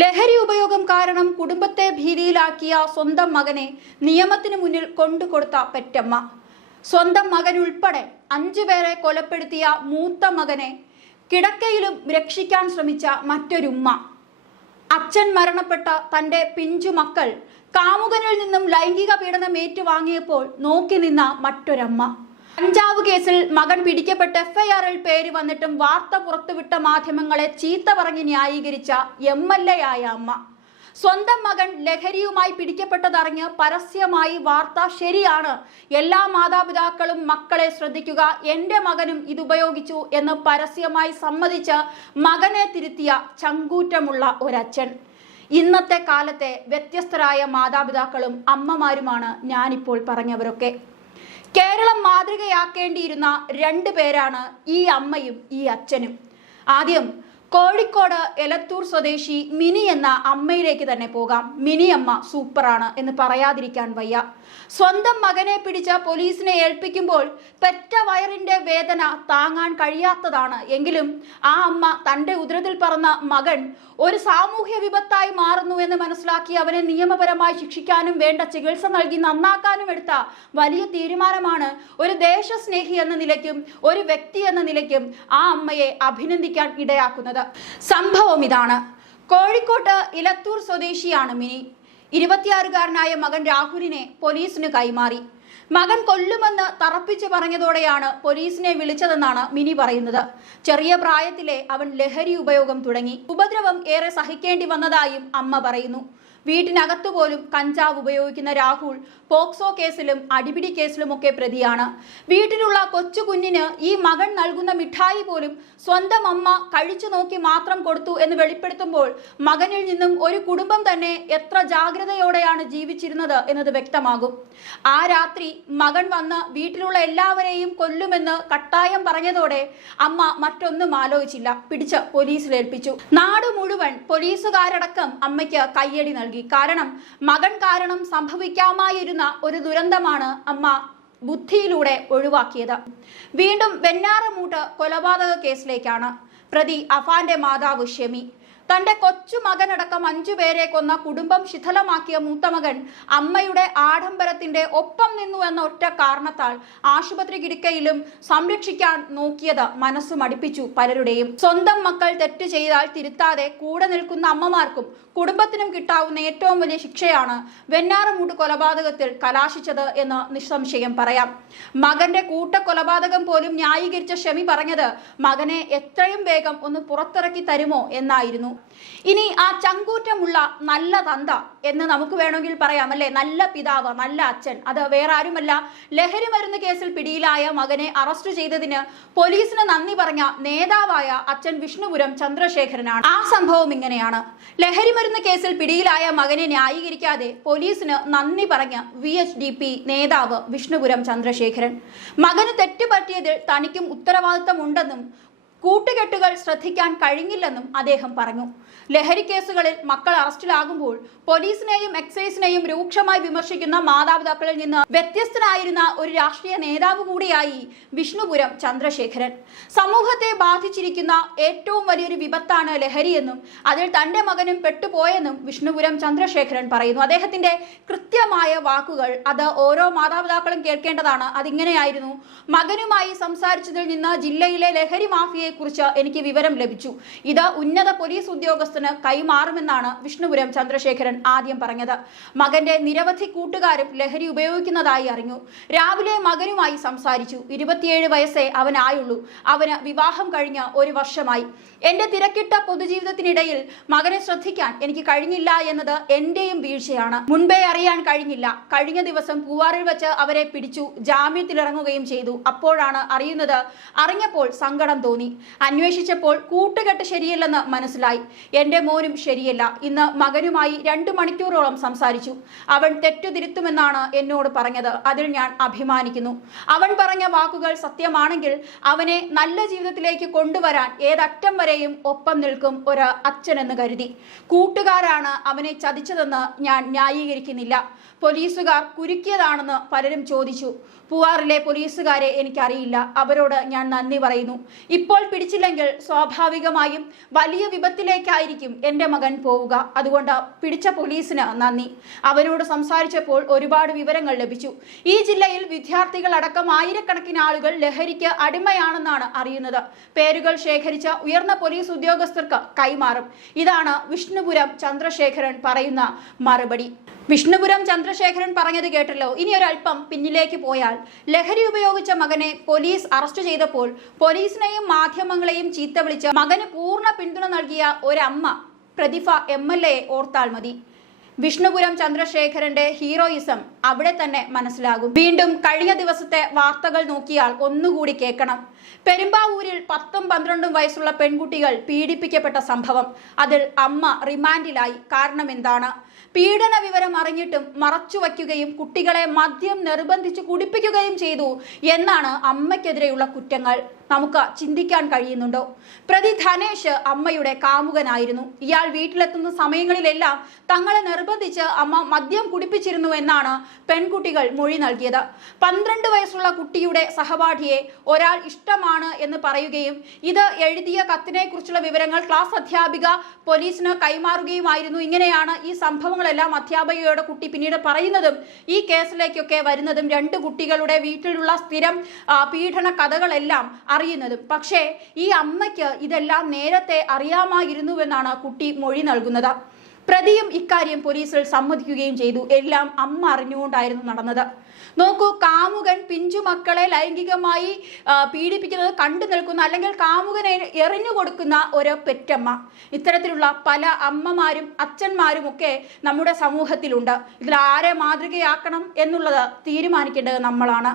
ലഹരി ഉപയോഗം കാരണം കുടുംബത്തെ ഭീതിയിലാക്കിയ സ്വന്തം മകനെ നിയമത്തിന് മുന്നിൽ കൊണ്ടുകൊടുത്ത പെറ്റമ്മ. സ്വന്തം മകൻ ഉൾപ്പെടെ അഞ്ചു പേരെ കൊലപ്പെടുത്തിയ മൂത്ത മകനെ കിടക്കയിലും രക്ഷിക്കാൻ ശ്രമിച്ച മറ്റൊരുമ്മ. അച്ഛൻ മരണപ്പെട്ട തന്റെ പിഞ്ചു മക്കൾ കാമുകനിൽ നിന്നും ലൈംഗിക പീഡനം ഏറ്റുവാങ്ങിയപ്പോൾ നോക്കി നിന്ന മറ്റൊരമ്മ. കഞ്ചാവ് കേസിൽ മകൻ പിടിക്കപ്പെട്ട് എഫ്ഐആറിൽ പേര് വന്നിട്ടും വാർത്ത പുറത്തുവിട്ട മാധ്യമങ്ങളെ ചീത്ത പറഞ്ഞ് ന്യായീകരിച്ച എം എൽ എ ആയ അമ്മ. സ്വന്തം മകൻ ലഹരിയുമായി പിടിക്കപ്പെട്ടതറിഞ്ഞ് പരസ്യമായി വാർത്ത ശരിയാണ്. എല്ലാ മാതാപിതാക്കളും മക്കളെ ശ്രദ്ധിക്കുക എന്റെ മകനും ഇതുപയോഗിച്ചു എന്ന് പരസ്യമായി സമ്മതിച്ച് മകനെ തിരുത്തിയ ചങ്കൂറ്റമുള്ള ഒരച്ഛൻ. ഇന്നത്തെ കാലത്തെ വ്യത്യസ്തരായ മാതാപിതാക്കളും അമ്മമാരുമാണ് ഞാനിപ്പോൾ പറഞ്ഞവരൊക്കെ. കേരളം മാതൃകയാക്കേണ്ടിയിരുന്ന രണ്ടു പേരാണ് ഈ അമ്മയും ഈ അച്ഛനും. ആദ്യം കോഴിക്കോട് എലത്തൂർ സ്വദേശി മിനി എന്ന അമ്മയിലേക്ക് തന്നെ പോകാം. മിനി അമ്മ സൂപ്പറാണ് എന്ന് പറയാതിരിക്കാൻ വയ്യ. സ്വന്തം മകനെ പിടിച്ച പോലീസിനെ ഏൽപ്പിക്കുമ്പോൾ പെറ്റ വയറിന്റെ വേദന താങ്ങാൻ കഴിയാത്തതാണ്. എങ്കിലും ആ അമ്മ തന്റെ ഉദരത്തിൽ പറന്ന മകൻ ഒരു സാമൂഹ്യ വിപത്തായി മാറുന്നു എന്ന് മനസ്സിലാക്കി അവനെ നിയമപരമായി ശിക്ഷിക്കാനും വേണ്ട ചികിത്സ നൽകി നന്നാക്കാനും എടുത്ത വലിയ തീരുമാനമാണ് ഒരു ദേശസ്നേഹി എന്ന നിലയ്ക്കും ഒരു വ്യക്തി എന്ന നിലയ്ക്കും ആ അമ്മയെ അഭിനന്ദിക്കാൻ ഇടയാക്കുന്നത്. സംഭവം ഇതാണ്. കോഴിക്കോട്ട് ഇലത്തൂർ സ്വദേശിയാണ് മിനി. ഇരുപത്തിയാറുകാരനായ മകൻ രാഹുലിനെ പോലീസിന് കൈമാറി. മകൻ കൊല്ലുമെന്ന് തറപ്പിച്ചു പറഞ്ഞതോടെയാണ് പോലീസിനെ വിളിച്ചതെന്നാണ് മിനി പറയുന്നത്. ചെറിയ പ്രായത്തിലെ അവൻ ലഹരി ഉപയോഗം തുടങ്ങി. ഉപദ്രവം ഏറെ സഹിക്കേണ്ടി വന്നതായും അമ്മ പറയുന്നു. വീട്ടിനകത്തു പോലും കഞ്ചാവ് ഉപയോഗിക്കുന്ന രാഹുൽ പോക്സോ കേസിലും അടിപിടി കേസിലുമൊക്കെ പ്രതിയാണ്. വീട്ടിലുള്ള കൊച്ചു കുഞ്ഞിന് ഈ മകൻ നൽകുന്ന മിഠായി പോലും സ്വന്തം അമ്മ കഴിച്ചു നോക്കി മാത്രം കൊടുത്തു എന്ന് വെളിപ്പെടുത്തുമ്പോൾ മകനിൽ നിന്നും ഒരു കുടുംബം തന്നെ എത്ര ജാഗ്രതയോടെയാണ് ജീവിച്ചിരുന്നത് എന്നത് വ്യക്തമാകും. ആ രാത്രി മകൻ വന്ന് വീട്ടിലുള്ള എല്ലാവരെയും കൊല്ലുമെന്ന് കട്ടായം പറഞ്ഞതോടെ അമ്മ മറ്റൊന്നും ആലോചിച്ചില്ല. പിടിച്ച് പോലീസിലേൽപ്പിച്ചു. നാട് മുഴുവൻ പോലീസുകാരടക്കം അമ്മയ്ക്ക് കയ്യടി നൽകി. കാരണം മകൻ കാരണം സംഭവിക്കാമായിരുന്ന ഒരു ദുരന്തമാണ് അമ്മ ബുദ്ധിയിലൂടെ ഒഴിവാക്കിയത്. വീണ്ടും വെഞ്ഞാറമൂട്ട് കൊലപാതക കേസിലേക്കാണ്. പ്രതി അഫാന്റെ മാതാവ് ഷെമി. തന്റെ കൊച്ചു മകനടക്കം അഞ്ചു പേരെ കൊന്ന കുടുംബം ശിഥിലമാക്കിയ മൂത്തമകൻ അമ്മയുടെ ആഡംബരത്തിന്റെ ഒപ്പം നിന്നു എന്ന ഒറ്റ കാരണത്താൽ ആശുപത്രി കിടക്കയിലും സംരക്ഷിക്കാൻ നോക്കിയത് മനസ്സ് മടിപ്പിച്ചു പലരുടെയും. സ്വന്തം മക്കൾ തെറ്റ് ചെയ്താൽ തിരുത്താതെ കൂടെ നിൽക്കുന്ന അമ്മമാർക്കും കുടുംബത്തിനും കിട്ടാവുന്ന ഏറ്റവും വലിയ ശിക്ഷയാണ് വെഞ്ഞാറമൂട്ട് കൊലപാതകത്തിൽ കലാശിച്ചത് എന്ന് നിസ്സംശയം പറയാം. മകന്റെ കൂട്ട കൊലപാതകം പോലും ന്യായീകരിച്ച ഷമി പറഞ്ഞത് മകനെ എത്രയും വേഗം ഒന്ന് പുറത്തിറക്കി തരുമോ എന്നായിരുന്നു. ഇനി ആ ചങ്കൂറ്റമുള്ള നല്ല തന്ത എന്ന് നമുക്ക് വേണമെങ്കിൽ പറയാം അല്ലെ? നല്ല പിതാവ് നല്ല അച്ഛൻ അത് വേറെ ആരുമല്ല. ലഹരി മരുന്ന് കേസിൽ പിടിയിലായ മകനെ അറസ്റ്റ് ചെയ്തതിന് പോലീസിന് നന്ദി പറഞ്ഞ നേതാവായ അച്ഛൻ വിഷ്ണുപുരം ചന്ദ്രശേഖരനാണ്. ആ സംഭവം ഇങ്ങനെയാണ്. ലഹരി മരുന്ന് കേസിൽ പിടിയിലായ മകനെ ന്യായീകരിക്കാതെ പോലീസിന് നന്ദി പറഞ്ഞ വി എച്ച് ഡി പി നേതാവ് വിഷ്ണുപുരം ചന്ദ്രശേഖരൻ. മകന് തെറ്റുപറ്റിയതിൽ തനിക്കും ഉത്തരവാദിത്തമുണ്ടെന്നും കൂട്ടുകെട്ടുകൾ ശ്രദ്ധിക്കാൻ കഴിഞ്ഞില്ലെന്നും അദ്ദേഹം പറഞ്ഞു. ലഹരി കേസുകളിൽ മക്കൾ അറസ്റ്റിലാകുമ്പോൾ പോലീസിനെയും എക്സൈസിനെയും രൂക്ഷമായി വിമർശിക്കുന്ന മാതാപിതാക്കളിൽ നിന്ന് വ്യത്യസ്തനായിരുന്ന ഒരു രാഷ്ട്രീയ നേതാവ് കൂടിയായി വിഷ്ണുപുരം ചന്ദ്രശേഖരൻ. സമൂഹത്തെ ബാധിച്ചിരിക്കുന്ന ഏറ്റവും വലിയൊരു വിപത്താണ് ലഹരിയെന്നും അതിൽ തന്റെ മകനും പെട്ടുപോയെന്നും വിഷ്ണുപുരം ചന്ദ്രശേഖരൻ പറയുന്നു. അദ്ദേഹത്തിന്റെ കൃത്യമായ വാക്കുകൾ അത് ഓരോ മാതാപിതാക്കളും കേൾക്കേണ്ടതാണ്. അതിങ്ങനെയായിരുന്നു. മകനുമായി സംസാരിച്ചതിൽ നിന്ന് ജില്ലയിലെ ലഹരി മാഫിയയെ കുറിച്ച് എനിക്ക് വിവരം ലഭിച്ചു. ഇത് ഉന്നത പോലീസ് ഉദ്യോഗസ്ഥന് കൈമാറുമെന്നാണ് വിഷ്ണുപുരം ചന്ദ്രശേഖരൻ ആദ്യം പറഞ്ഞത്. മകന്റെ നിരവധി കൂട്ടുകാരും ലഹരി ഉപയോഗിക്കുന്നതായി അറിഞ്ഞു. രാവിലെ മകനുമായി സംസാരിച്ചു. ഇരുപത്തിയേഴ് വയസ്സേ അവനായുള്ളൂ. അവന് വിവാഹം കഴിഞ്ഞ് ഒരു വർഷമായി. എന്റെ തിരക്കിട്ട പൊതുജീവിതത്തിനിടയിൽ മകനെ ശ്രദ്ധിക്കാൻ എനിക്ക് കഴിഞ്ഞില്ല എന്നത് എന്റെയും വീഴ്ചയാണ്. മുൻപേ അറിയാൻ കഴിഞ്ഞില്ല. കഴിഞ്ഞ ദിവസം പൂവാറിൽ വെച്ച് അവരെ പിടിച്ചു. ജാമ്യത്തിലിറങ്ങുകയും ചെയ്തു. അപ്പോഴാണ് അറിയുന്നത് അറിഞ്ഞപ്പോൾ സങ്കടം തോന്നി. അന്വേഷിച്ചപ്പോൾ കൂട്ടുകെട്ട് ശരിയല്ലെന്ന് മനസ്സിലായി. എന്റെ മോനും ശരിയല്ല. ഇന്ന് മകനുമായി രണ്ടു മണിക്കൂറോളം സംസാരിച്ചു. അവൻ തെറ്റു തിരുത്തുമെന്നാണ് എന്നോട് പറഞ്ഞത്. അതിൽ ഞാൻ അഭിമാനിക്കുന്നു. അവൻ പറഞ്ഞ വാക്കുകൾ സത്യമാണെങ്കിൽ അവനെ നല്ല ജീവിതത്തിലേക്ക് കൊണ്ടുവരാൻ ഏതറ്റം വരെയും ഒപ്പം നിൽക്കും ഒരു അച്ഛനെന്ന് കരുതി. കൂട്ടുകാരാണ് അവനെ ചതിച്ചതെന്ന് ഞാൻ ന്യായീകരിക്കുന്നില്ല. പോലീസുകാർ കുരുക്കിയതാണെന്ന് പലരും ചോദിച്ചു. പൂവാറിലെ പോലീസുകാരെ എനിക്കറിയില്ല. അവരോട് ഞാൻ നന്ദി പറയുന്നു. ഇപ്പോൾ പിടിച്ചില്ലെങ്കിൽ സ്വാഭാവികമായും വലിയ വിപത്തിലേക്കായിരിക്കും എന്റെ മകൻ പോവുക. അതുകൊണ്ട് പിടിച്ച പോലീസിന് നന്ദി. അവരോട് സംസാരിച്ചപ്പോൾ ഒരുപാട് വിവരങ്ങൾ ലഭിച്ചു. ഈ ജില്ലയിൽ വിദ്യാർത്ഥികൾ അടക്കം ആയിരക്കണക്കിന് ആളുകൾ ലഹരിക്ക് അടിമയാണെന്നാണ് അറിയുന്നത്. പേരുകൾ ശേഖരിച്ച ഉയർന്ന പോലീസ് ഉദ്യോഗസ്ഥർക്ക് കൈമാറും. ഇതാണ് വിഷ്ണുപുരം ചന്ദ്രശേഖരൻ പറയുന്ന മറുപടി. വിഷ്ണുപുരം ചന്ദ്രശേഖരൻ പറഞ്ഞത് കേട്ടല്ലോ. ഇനി ഒരല്പം പിന്നിലേക്ക് പോയാൽ ലഹരി ഉപയോഗിച്ച മകനെ പോലീസ് അറസ്റ്റ് ചെയ്തപ്പോൾ പോലീസിനെയും മാധ്യമങ്ങളെയും ചീത്ത വിളിച്ച് മകന് പൂർണ പിന്തുണ നൽകിയ ഒരമ്മ പ്രതിഭ എം എൽ എ ഓർത്താൽ മതി. വിഷ്ണുപുരം ചന്ദ്രശേഖരന്റെ ഹീറോയിസം അവിടെ തന്നെ മനസ്സിലാകും. വീണ്ടും കഴിഞ്ഞ ദിവസത്തെ വാർത്തകൾ നോക്കിയാൽ ഒന്നുകൂടി കേൾക്കണം. പെരുമ്പാവൂരിൽ പത്തും പന്ത്രണ്ടും വയസ്സുള്ള പെൺകുട്ടികൾ പീഡിപ്പിക്കപ്പെട്ട സംഭവം. അതിൽ അമ്മ റിമാൻഡിലായി. കാരണം എന്താണ്? പീഡന വിവരം അറിഞ്ഞിട്ടും മറച്ചു വയ്ക്കുകയും കുട്ടികളെ മദ്യം നിർബന്ധിച്ച് കുടിപ്പിക്കുകയും ചെയ്തു എന്നാണ് അമ്മയ്ക്കെതിരെയുള്ള കുറ്റങ്ങൾ. നമുക്ക് ചിന്തിക്കാൻ കഴിയുന്നുണ്ടോ? പ്രതി ധനേഷ് അമ്മയുടെ കാമുകനായിരുന്നു. ഇയാൾ വീട്ടിലെത്തുന്ന സമയങ്ങളിലെല്ലാം തങ്ങളെ നിർബന്ധിച്ച് അമ്മ മദ്യം കുടിപ്പിച്ചിരുന്നു എന്നാണ് പെൺകുട്ടികൾ മൊഴി നൽകിയത്. പന്ത്രണ്ട് വയസ്സുള്ള കുട്ടിയുടെ സഹപാഠിയെ ഒരാൾ ഇഷ്ടമാണ് എന്ന് പറയുകയും ഇത് എഴുതിയ കത്തിനെ കുറിച്ചുള്ള വിവരങ്ങൾ ക്ലാസ് അധ്യാപിക പോലീസിന് കൈമാറുകയുമായിരുന്നു. ഇങ്ങനെയാണ് ഈ സംഭവങ്ങളെല്ലാം അധ്യാപികയുടെ കുട്ടി പിന്നീട് പറയുന്നതും ഈ കേസിലേക്കൊക്കെ വരുന്നതും രണ്ട് കുട്ടികളുടെ വീട്ടിലുള്ള സ്ഥിരം പീഡന കഥകളെല്ലാം അറിയുന്നതും. പക്ഷേ ഈ അമ്മയ്ക്ക് ഇതെല്ലാം നേരത്തെ അറിയാമായിരുന്നുവെന്നാണ് കുട്ടി മൊഴി നൽകുന്നത്. പ്രതിയും ഇക്കാര്യം പോലീസിൽ സമ്മതിക്കുകയും ചെയ്തു. എല്ലാം അമ്മ അറിഞ്ഞുകൊണ്ടായിരുന്നു നടന്നത്. നോക്കൂ കാമുകൻ പിഞ്ചു മക്കളെ ലൈംഗികമായി പീഡിപ്പിക്കുന്നത് കണ്ടു നിൽക്കുന്ന അല്ലെങ്കിൽ കാമുകനെ എറിഞ്ഞു കൊടുക്കുന്ന ഒരു പെറ്റമ്മ. ഇത്തരത്തിലുള്ള പല അമ്മമാരും അച്ഛന്മാരും ഒക്കെ നമ്മുടെ സമൂഹത്തിലുണ്ട്. ഇതിൽ ആരെ മാതൃകയാക്കണം എന്നുള്ളത് തീരുമാനിക്കേണ്ടത് നമ്മളാണ്.